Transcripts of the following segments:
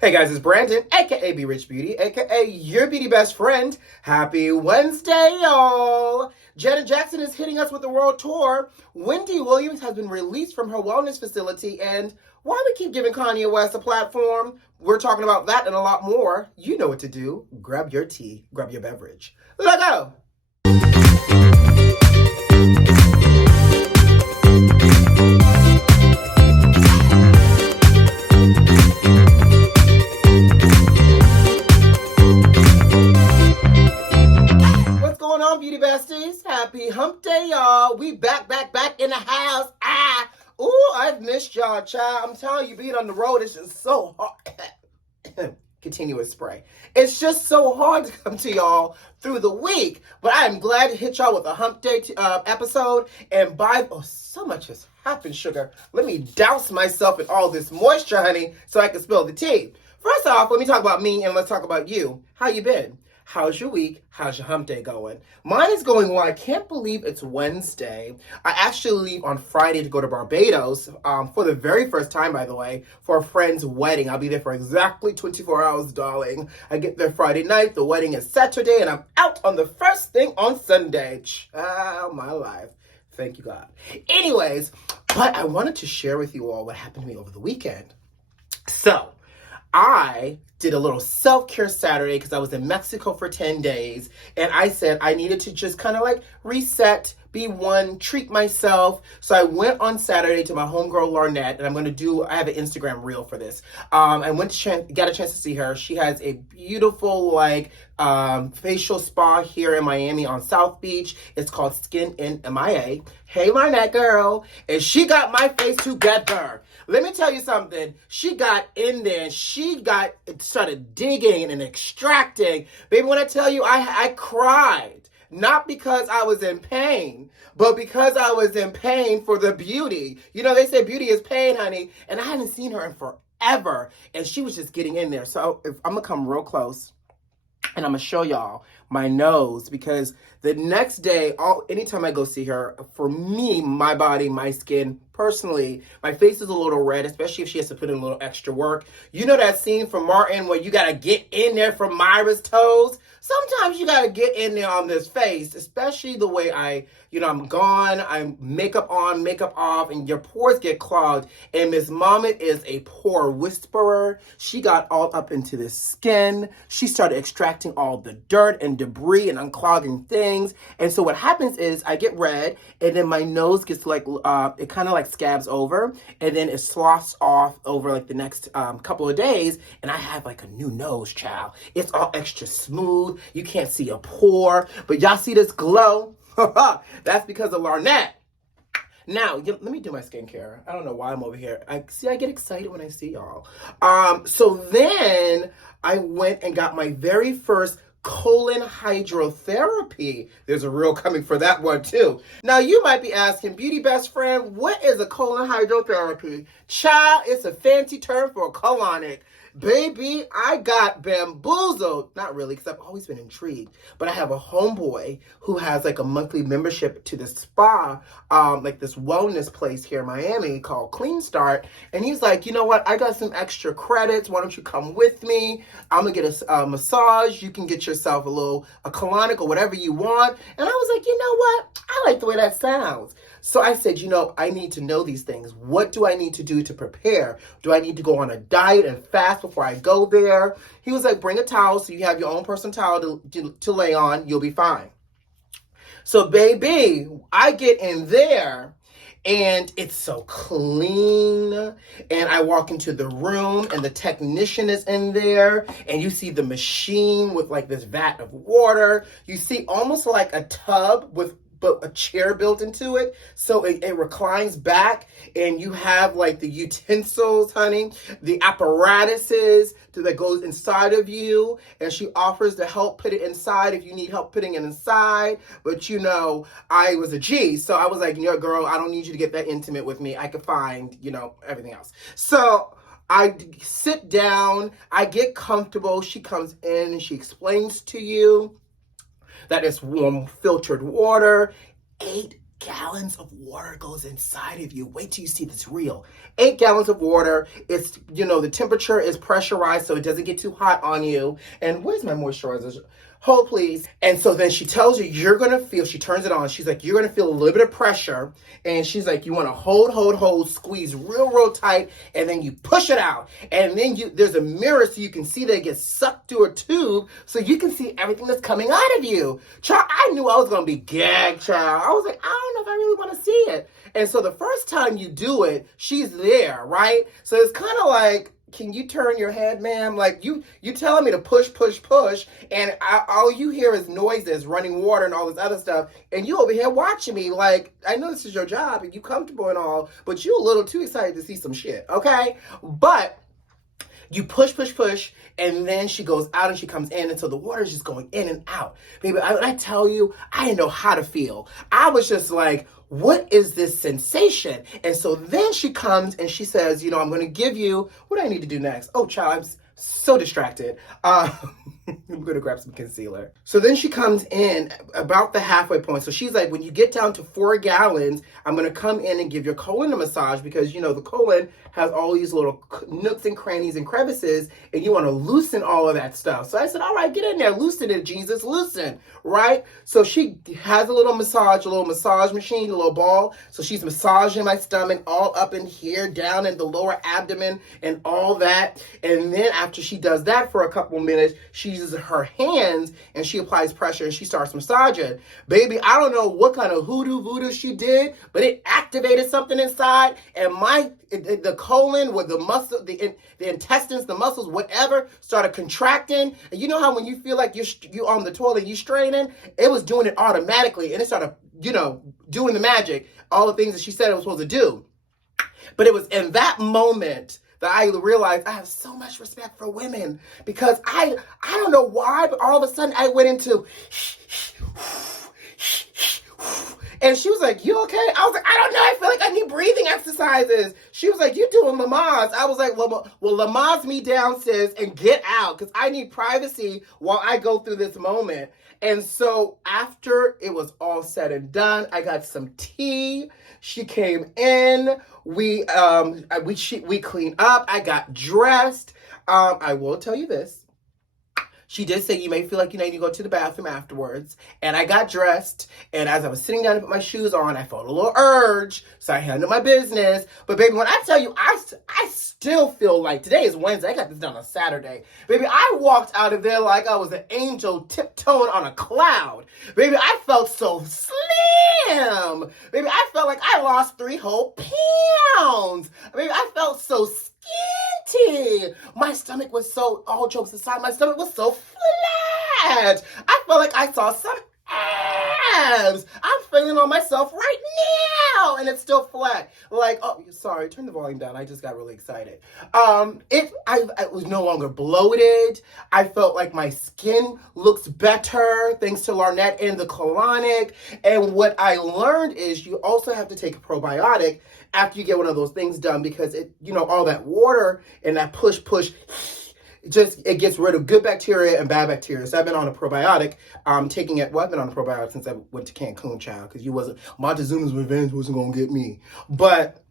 Hey guys, it's Brandon, aka B.Rich Beauty, aka your beauty best friend. Happy Wednesday, y'all! Janet Jackson is hitting us with a world tour. Wendy Williams has been released from her wellness facility, and why we keep giving Kanye West a platform, we're talking about that and a lot more. You know what to do. Grab your tea, grab your beverage. Let's go! Beauty Besties, happy hump day, y'all. We back in the house. I've missed y'all, child. I'm telling you, being on the road is just so hard. Continuous spray. It's just so hard to come to y'all through the week, but I am glad to hit y'all with a hump day episode. And so much has happened, sugar. Let me douse myself in all this moisture, honey, so I can spill the tea. First off, let me talk about me and let's talk about you. How you been? How's your week? How's your hump day going? Mine is going well. I can't believe it's Wednesday. I actually leave on Friday to go to Barbados for the very first time, by the way, for a friend's wedding. I'll be there for exactly 24 hours, darling. I get there Friday night. The wedding is Saturday, and I'm out on the first thing on Sunday. Child, my life. Thank you, God. Anyways, but I wanted to share with you all what happened to me over the weekend. So, I did a little self-care Saturday because I was in Mexico for 10 days. And I said I needed to just kind of like reset, be one, treat myself. So I went on Saturday to my homegirl Larnette, and I have an Instagram reel for this. I got a chance to see her. She has a beautiful facial spa here in Miami on South Beach. It's called Skin in MIA. Hey, Larnette girl. And she got my face together. Let me tell you something. She got in there and she started digging and extracting. Baby, when I tell you, I cried. Not because I was in pain, but because I was in pain for the beauty. You know, they say beauty is pain, honey. And I hadn't seen her in forever. And she was just getting in there. So I'm going to come real close. And I'm going to show y'all my nose, because the next day, anytime I go see her, for me, my body, my skin, personally, my face is a little red, especially if she has to put in a little extra work. You know that scene from Martin where you got to get in there from Myra's toes? Sometimes you got to get in there on this face, especially the way I'm gone, I'm makeup on, makeup off, and your pores get clogged. And Miss Mama is a pore whisperer. She got all up into the skin. She started extracting all the dirt and debris and unclogging things. And so what happens is I get red, and then my nose gets it kind of like scabs over, and then it sloughs off over like the next couple of days, and I have like a new nose, child. It's all extra smooth. You can't see a pore, but y'all see this glow? That's because of Larnette. Now, let me do my skincare. I don't know why I'm over here. I get excited when I see y'all. So then I went and got my very first colon hydrotherapy. There's a reel coming for that one too. Now you might be asking, beauty best friend, what is a colon hydrotherapy? Child, it's a fancy term for a colonic. Baby, I got bamboozled. Not really, because I've always been intrigued. But I have a homeboy who has like a monthly membership to this spa, like this wellness place here in Miami called Clean Start. And he's like, you know what? I got some extra credits. Why don't you come with me? I'm going to get a massage. You can get yourself a colonic or whatever you want. And I was like, you know what? I like the way that sounds. So I said, I need to know these things. What do I need to do to prepare? Do I need to go on a diet and fast before I go there? He was like, bring a towel so you have your own personal towel to lay on. You'll be fine. So baby, I get in there and it's so clean. And I walk into the room and the technician is in there, and you see the machine with like this vat of water. You see almost like a tub but a chair built into it, so it reclines back, and you have like the utensils, honey, the apparatuses that goes inside of you, and she offers to help put it inside if you need help putting it inside. But I was a G, so I was like, girl, I don't need you to get that intimate with me. I could find, everything else. So I sit down, I get comfortable. She comes in and she explains to you that it's warm filtered water, 8 gallons of water goes inside of you. Wait till you see this reel. 8 gallons of water. It's, the temperature is pressurized so it doesn't get too hot on you. And where's my moisturizer? Hold, please. And so then she tells you, you're going to feel, she turns it on. She's like, you're going to feel a little bit of pressure. And she's like, you want to hold, squeeze real tight. And then you push it out. And then there's a mirror so you can see that it gets sucked through a tube so you can see everything that's coming out of you. Child, I knew I was going to be gagged, child. I was like, I don't know if I really want to see it. And so the first time you do it, she's there, right? So it's kind of like, can you turn your head, ma'am? Like, you telling me to push, and all you hear is noises, running water and all this other stuff, and you over here watching me like, I know this is your job, and you comfortable and all, but you a little too excited to see some shit, okay? But you push, and then she goes out and she comes in, and so the water is just going in and out. Baby, I tell you, I didn't know how to feel. I was just like, what is this sensation? And so then she comes and she says, I'm going to give you, what do I need to do next? Oh, child, I'm so distracted. I'm going to grab some concealer. So then she comes in about the halfway point. So she's like, when you get down to 4 gallons, I'm going to come in and give your colon a massage because, the colon has all these little nooks and crannies and crevices, and you want to loosen all of that stuff. So I said, all right, get in there. Loosen it, Jesus, loosen, right? So she has a little massage machine, a little ball. So she's massaging my stomach all up in here, down in the lower abdomen and all that. And then after she does that for a couple minutes, she uses her hands and she applies pressure and she starts massaging. Baby, I don't know what kind of voodoo she did, but it activated something inside, and the colon with the muscle, the intestines, the muscles, whatever, started contracting. And you know how when you feel like you're on the toilet, you straining, it was doing it automatically, and it started, doing the magic, all the things that she said it was supposed to do. But it was in that moment that I realized I have so much respect for women, because I don't know why, but all of a sudden I went into, and she was like, you okay? I was like, I don't know. I feel like I need breathing exercises. She was like, you doing Lamaze. I was like, well, Lamaze me down, sis, and get out, because I need privacy while I go through this moment. And so after it was all said and done, I got some tea. She came in. We cleaned up. I got dressed. I will tell you this. She did say you may feel like you need to go to the bathroom afterwards. And I got dressed. And as I was sitting down to put my shoes on, I felt a little urge. So I handled my business. But baby, when I tell you, I still feel like today is Wednesday. I got this done on Saturday. Baby, I walked out of there like I was an angel tiptoeing on a cloud. Baby, I felt so slim. Baby, I felt like I lost 3 whole pounds. Baby, I felt so skinty. My stomach was so, all jokes aside, my stomach was so flat. I felt like I saw some abs. I'm feeling on myself right now, and it's still flat. Like, oh, sorry, turn the volume down. I just got really excited. I was no longer bloated. I felt like my skin looks better thanks to Larnette and the colonic. And what I learned is you also have to take a probiotic after you get one of those things done, because it, all that water and that push, it gets rid of good bacteria and bad bacteria. So I've been on a probiotic, taking it. Well, I've been on a probiotic since I went to Cancun, child, because Montezuma's revenge wasn't gonna get me. But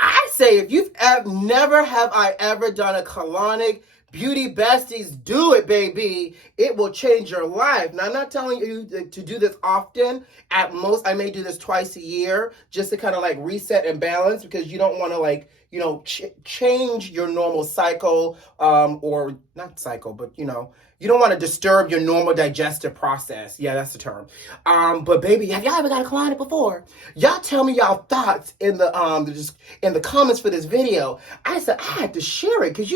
I say, if you've never have I ever done a colonic, Beauty Besties, do it, baby. It will change your life. Now, I'm not telling you to do this often. At most, I may do this twice a year just to kind of like reset and balance, because you don't want to change your normal cycle, or not cycle, but you don't want to disturb your normal digestive process. Yeah, that's the term. But baby, have y'all ever got a colonic before? Y'all tell me y'all thoughts in the comments for this video. I said I had to share it because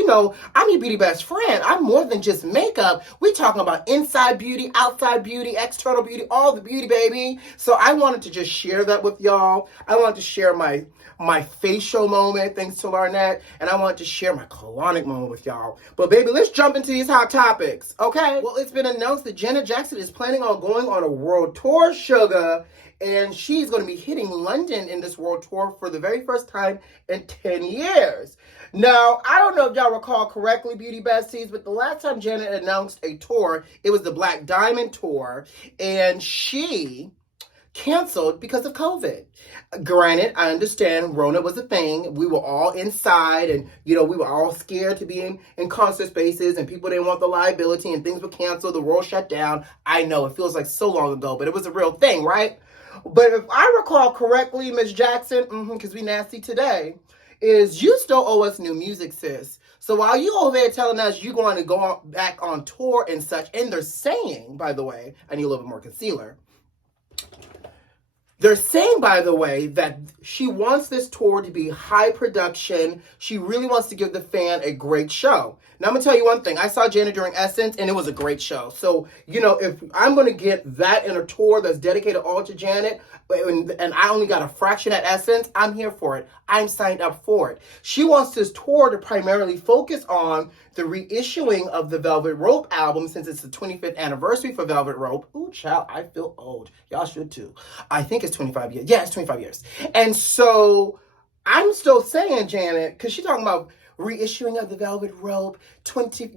I'm your beauty best friend. I'm more than just makeup. We talking about inside beauty, outside beauty, external beauty, all the beauty, baby. So I wanted to just share that with y'all. I wanted to share my facial moment, thanks to Larnette, and I wanted to share my colonic moment with y'all. But baby, let's jump into these hot topics, okay? Well, it's been announced that Janet Jackson is planning on going on a world tour, sugar, and she's going to be hitting London in this world tour for the very first time in 10 years. Now, I don't know if y'all recall correctly, Beauty Besties, but the last time Janet announced a tour, it was the Black Diamond Tour, and she canceled because of COVID. Granted, I understand Rona was a thing. We were all inside and, we were all scared to be in concert spaces and people didn't want the liability and things were canceled. The world shut down. I know it feels like so long ago, but it was a real thing, right? But if I recall correctly, Miss Jackson, because we nasty today, is you still owe us new music, sis. So while you over there telling us you're going to go back on tour and such, and they're saying, by the way, I need a little bit more concealer. They're saying, by the way, that she wants this tour to be high production. She really wants to give the fan a great show. Now, I'm going to tell you one thing. I saw Janet during Essence, and it was a great show. So, if I'm going to get that in a tour that's dedicated all to Janet, and I only got a fraction at Essence, I'm here for it. I'm signed up for it. She wants this tour to primarily focus on the reissuing of the Velvet Rope album since it's the 25th anniversary for Velvet Rope. Ooh, child, I feel old. Y'all should too. I think it's 25 years. Yeah, it's 25 years. And so I'm still saying, Janet, because she's talking about reissuing of the Velvet Rope, 20,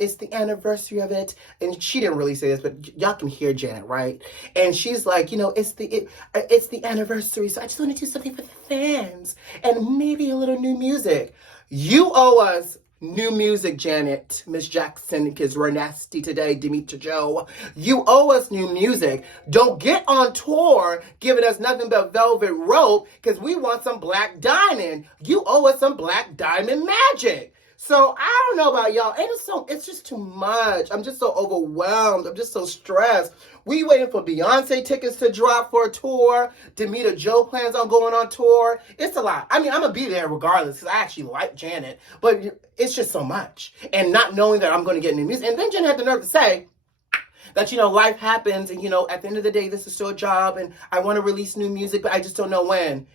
it's the anniversary of it. And she didn't really say this, but y'all can hear Janet, right? And she's like, it's the anniversary, so I just want to do something for the fans and maybe a little new music. You owe us new music, Janet, Miss Jackson, because we're nasty today, Demetra Joe. You owe us new music. Don't get on tour giving us nothing but Velvet Rope because we want some Black Diamond. You owe us some Black Diamond magic. So I don't know about y'all. It's just too much. I'm just so overwhelmed. I'm just so stressed. We waiting for Beyonce tickets to drop for a tour. Demetra Joe plans on going on tour. It's a lot. I mean, I'm going to be there regardless because I actually like Janet. But it's just so much. And not knowing that I'm going to get new music. And then Janet had the nerve to say that, life happens and, at the end of the day, this is still a job and I want to release new music, but I just don't know when.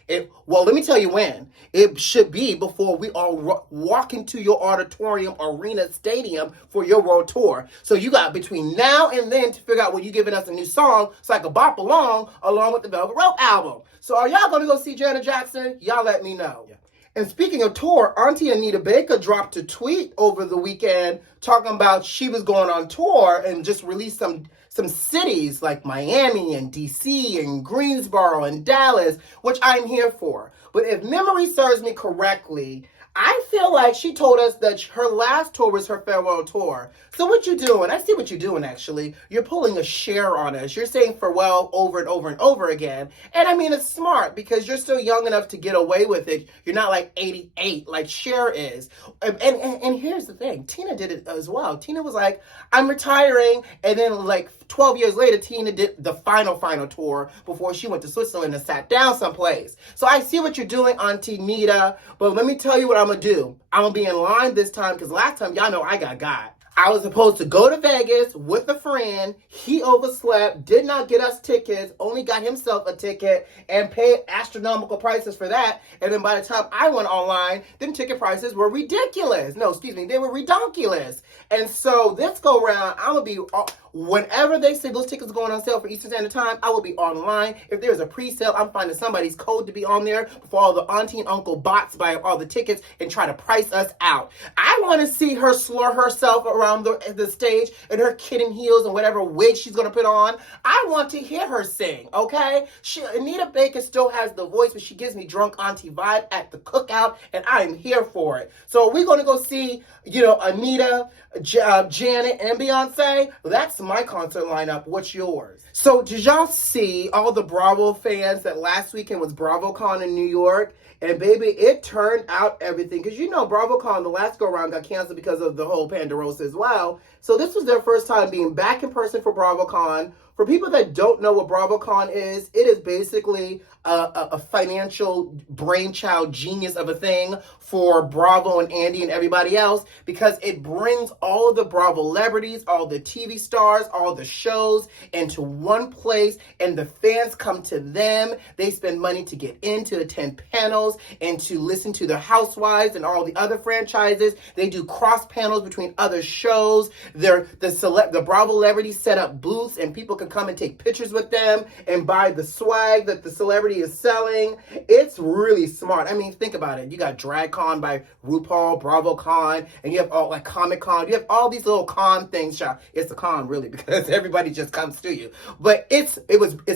Well, let me tell you when. It should be before we all walk into your auditorium, arena, stadium for your world tour. So you got between now and then to figure out when you're giving us a new song so I can bop along with the Velvet Rope album. So are y'all going to go see Janet Jackson? Y'all let me know. Yeah. And speaking of tour, Auntie Anita Baker dropped a tweet over the weekend talking about she was going on tour and just released some cities like Miami and DC and Greensboro and Dallas, which I'm here for. But if memory serves me correctly, I feel like she told us that her last tour was her farewell tour. So what you doing? I see what you're doing, actually. You're pulling a Cher on us. You're saying farewell over and over and over again. And I mean, it's smart because you're still young enough to get away with it. You're not like 88 like Cher is. And here's the thing. Tina did it as well. Tina was like, I'm retiring. And then like 12 years later, Tina did the final tour before she went to Switzerland and sat down someplace. So I see what you're doing, Auntie Nita. But let me tell you what I'm going to do. I'm going to be in line this time because last time, y'all know I got. I was supposed to go to Vegas with a friend. He overslept, did not get us tickets, only got himself a ticket and paid astronomical prices for that. And then by the time I went online, them ticket prices were ridiculous. No, excuse me, they were redonkulous. And so this go round, I'm going to be, whenever they say those tickets are going on sale for Eastern Standard Time, I will be online. If there's a pre-sale, I'm finding somebody's code to be on there before all the auntie and uncle bots buy all the tickets and try to price us out. I want to see her slur herself around the stage in her kitten heels and whatever wig she's going to put on. I want to hear her sing, okay? Anita Baker still has the voice, but she gives me drunk auntie vibe at the cookout, and I am here for it. So we're going to go see, Anita, Janet, and Beyonce. That's my concert lineup. What's yours? So did y'all see all the Bravo fans that last weekend was Bravocon in New York? And baby, it turned out everything. Because Bravocon, the last go-around got canceled because of the whole Pandarosa as well. So this was their first time being back in person for Bravocon. For people that don't know what Bravocon is, it is basically a financial brainchild genius of a thing for Bravo and Andy and everybody else, because it brings all of the Bravo celebrities, all the TV stars, all the shows into one place, and the fans come to them. They spend money to get in, to attend panels, and to listen to the Housewives and all the other franchises. They do cross panels between other shows. The Bravo celebrities set up booths, and people can can come and take pictures with them and buy the swag that the celebrity is selling. It's really smart. I mean, think about it. You got DragCon by RuPaul, Bravocon, and you have all like Comic Con. You have all these little con things. It's a con really because everybody just comes to you. But it's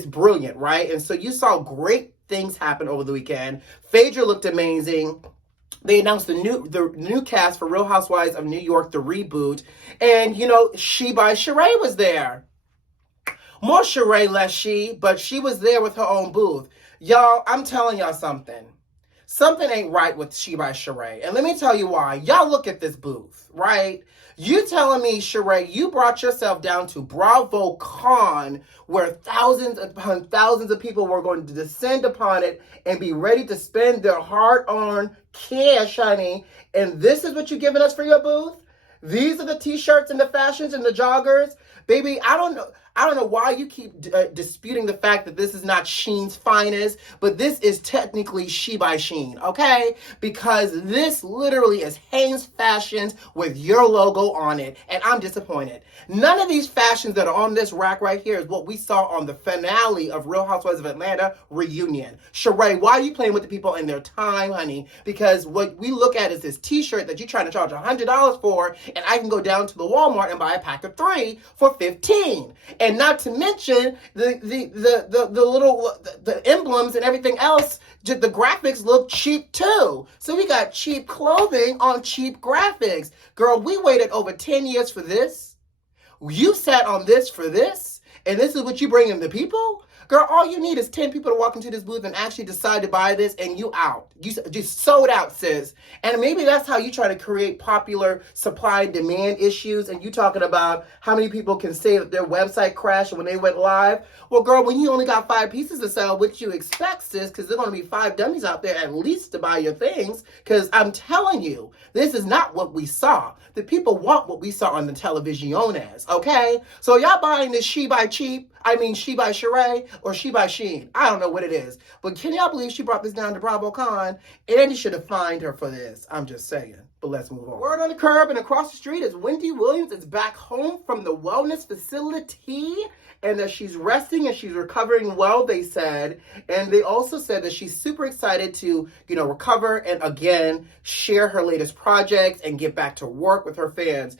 brilliant, right? And so you saw great things happen over the weekend. Phaedra looked amazing. They announced the new cast for Real Housewives of New York, the reboot. And, you know, ShebySheree was there. More Shereé, less she, but she was there with her own booth. Y'all, I'm telling y'all something. Something ain't right with ShebySheree. And let me tell you why. Y'all look at this booth, right? You telling me, Shereé, you brought yourself down to Bravocon, where thousands upon thousands of people were going to descend upon it and be ready to spend their hard-earned cash, honey. And this is what you're giving us for your booth? These are the t-shirts and the fashions and the joggers? Baby, I don't know why you keep disputing the fact that this is not Shein's finest, but this is technically She by Shein, okay? Because this literally is Hanes Fashions with your logo on it, and I'm disappointed. None of these fashions that are on this rack right here is what we saw on the finale of Real Housewives of Atlanta reunion. Shereé, why are you playing with the people in their time, honey? Because what we look at is this t-shirt that you're trying to charge $100 for, and I can go down to the Walmart and buy a pack of 3 for $15. And not to mention the little emblems and everything else. The graphics look cheap too. So we got cheap clothing on cheap graphics. Girl, we waited over 10 years for this. You sat on this for this, and this is what you bring in the people? Girl, all you need is 10 people to walk into this booth and actually decide to buy this, and you out. You just sold out, sis. And maybe that's how you try to create popular supply and demand issues, and you talking about how many people can say that their website crashed when they went live. Well, girl, when you only got 5 pieces to sell, which you expect, sis, because there's going to be 5 dummies out there at least to buy your things, because I'm telling you, this is not what we saw. The people want what we saw on the televisiones, okay? So y'all buying this She by Shereé or She by Shein. I don't know what it is. But can y'all believe she brought this down to Bravocon? And you should have fined her for this. I'm just saying. But let's move on. Word on the curb and across the street is Wendy Williams is back home from the wellness facility. And that she's resting and she's recovering well, they said. And they also said that she's super excited to, recover and again, share her latest projects and get back to work with her fans.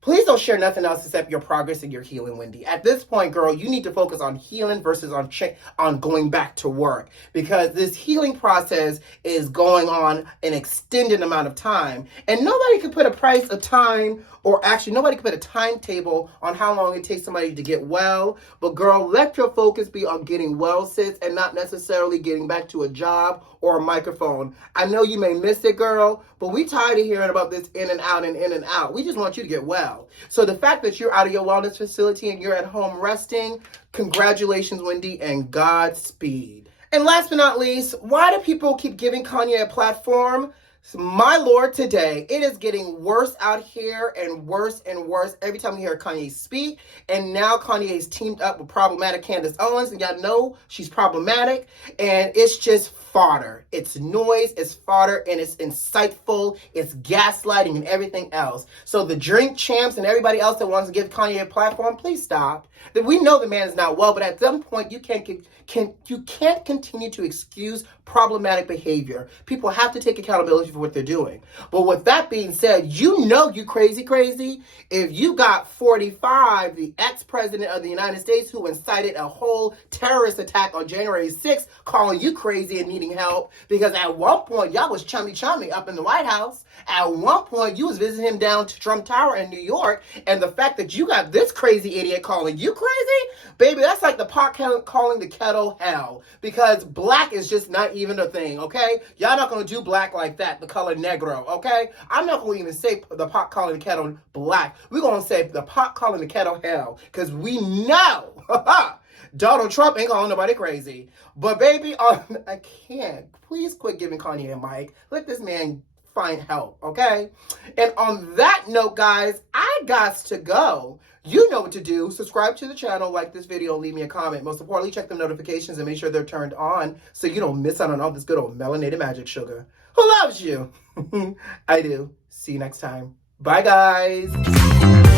Please don't share nothing else except your progress and your healing, Wendy. At this point, girl, you need to focus on healing versus on going back to work, because this healing process is going on an extended amount of time, and nobody can put a price of time, or actually nobody can put a timetable on how long it takes somebody to get well. But girl, let your focus be on getting well, sis, and not necessarily getting back to a job or a microphone. I know you may miss it, girl, but we tired of hearing about this in and out and in and out. We just want you to get well. So the fact that you're out of your wellness facility and you're at home resting, congratulations, Wendy, and Godspeed. And last but not least, why do people keep giving Kanye a platform? My Lord, today, it is getting worse out here and worse every time you hear Kanye speak. And now Kanye's teamed up with problematic Candace Owens, and y'all know she's problematic, and it's just fodder. It's noise, it's fodder, and it's insightful, it's gaslighting and everything else. So the drink champs and everybody else that wants to give Kanye a platform, please stop. That we know the man is not well, but at some point you can't continue to excuse problematic behavior. People have to take accountability for what they're doing. But with that being said, you crazy. If you got 45, the ex-president of the United States, who incited a whole terrorist attack on January 6th, calling you crazy and needing help, because at one point y'all was chummy up in the White House. At one point you was visiting him down to Trump Tower in New York, and the fact that you got this crazy idiot calling you crazy, baby, that's like the pot calling the kettle hell, because black is just not even a thing, okay? Y'all not gonna do black like that, the color negro, okay? I'm not gonna even say the pot calling the kettle black. We're gonna say the pot calling the kettle hell, because we know Donald Trump ain't calling nobody crazy. But baby, I can't. Please quit giving Kanye a mic. Let this man find help, okay? And on that note, guys, I got to go. You know what to do. Subscribe to the channel, like this video, leave me a comment. Most importantly, check the notifications and make sure they're turned on so you don't miss out on all this good old melanated magic sugar. Who loves you? I do. See you next time. Bye, guys.